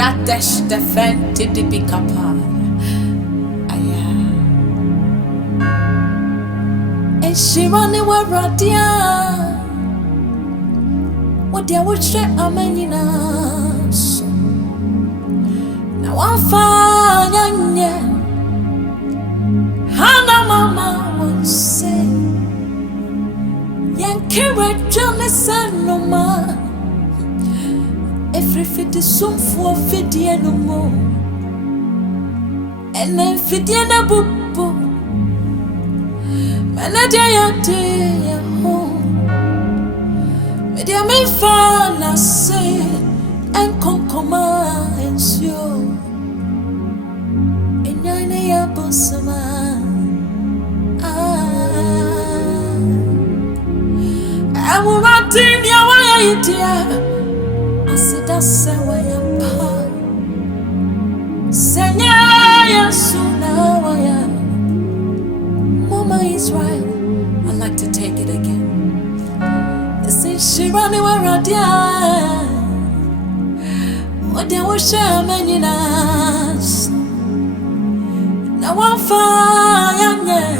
Ratesh defente di bikapa. Aya. And she running where radia. What they would share a maninas. Now I'm fine, yeah. Hana mama would say, Yankee red Jonathan no more. Every fit is some for fiddy no more. And then fiddy and a boo. Manadia day home. Media may fun, I say, and come and show. And I am bossama. I will not in your way, dear. I said, that's why I'm part. Senya, soon now I am. Mama Israel, I like to take it again. Since she ran away, dear. What they were sharing, many nights. Now I'm fine, yeah.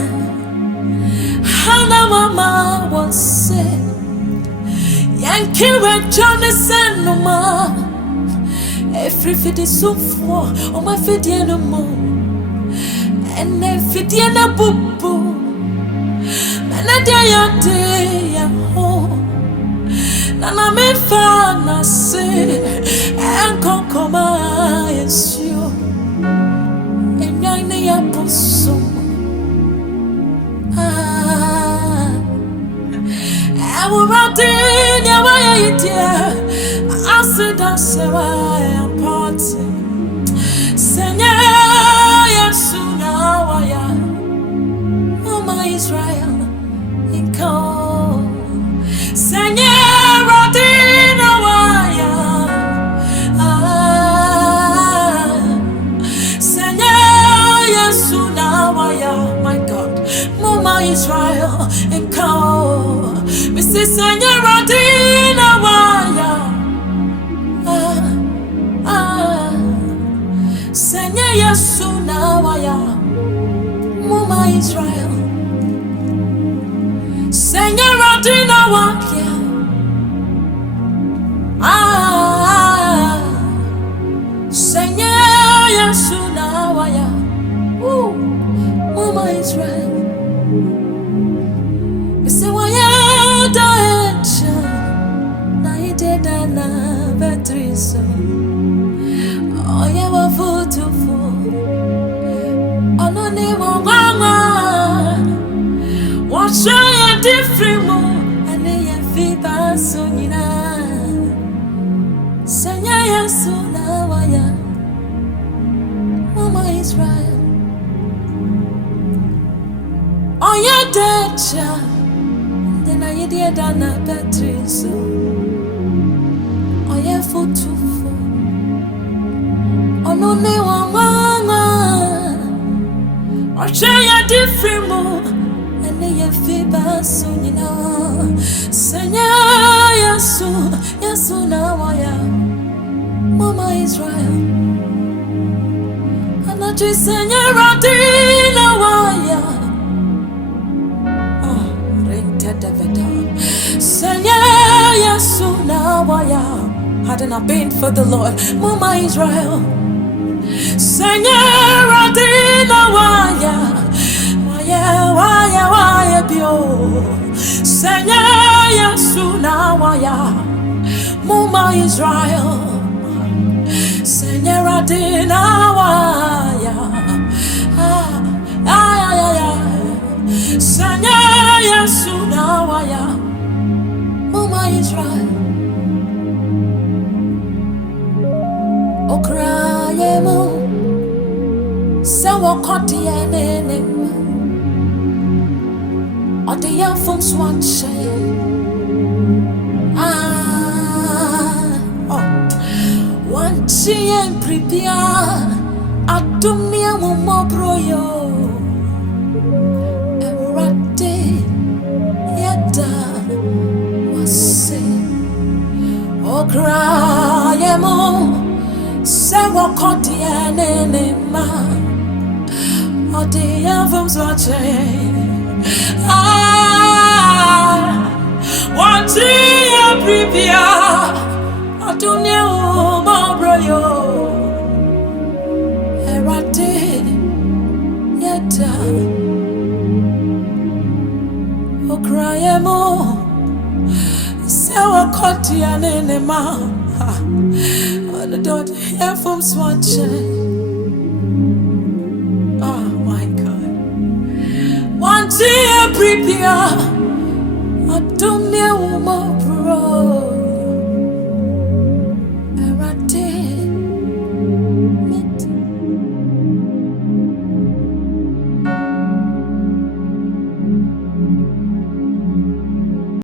Hana mama was said. Yankee red Jonathan no more. Every fit is so for on my fit no more. And every day na boo boo. Man a day home. Nana me fan I say and come and show. And I never bosom. I will run in your way, dear. I said, that's why I'm parting. Senya, yes, now I am. Mama Israel, in call. Senya, Radina, Senya, yes, now I am. My God, Mama Israel, in call. Mrs. Senya Radina Waya Senya Yasuna Waya Mama Israel Senya Radina Waya Senya Yasuna Waya Mama Israel Mrs. Waya na idedana betriso oye wa futufu onone wa mama wa shaya different ane ya fiba sonina sanya yesu na waya Mama Israel oye decha na idea dana betriso oye futufu onone wa mama oshaya different ene ye fiba sonina senya yesu na waya Mama Israel anaji senya radina waya Senya Yesu na waya. Had it not been for the Lord, Mama Israel. Senya Radina waya. Waya bio. Senya Yesu na waya. Mama Israel. Senya Radina waya. Senya Yesu na waya Mama Israel Okrayemo Sawa koti enene Odeya from swanshe Wanchi en prepare Atumnia mumobroyo Cry, what caught the enema. Or the albums watching. Want to prepare. I don't know, my brother. Erate, yeta. O cry more. Say what caught the enema. The dot here from swatching. Oh my God. Want to prepare. I don't know.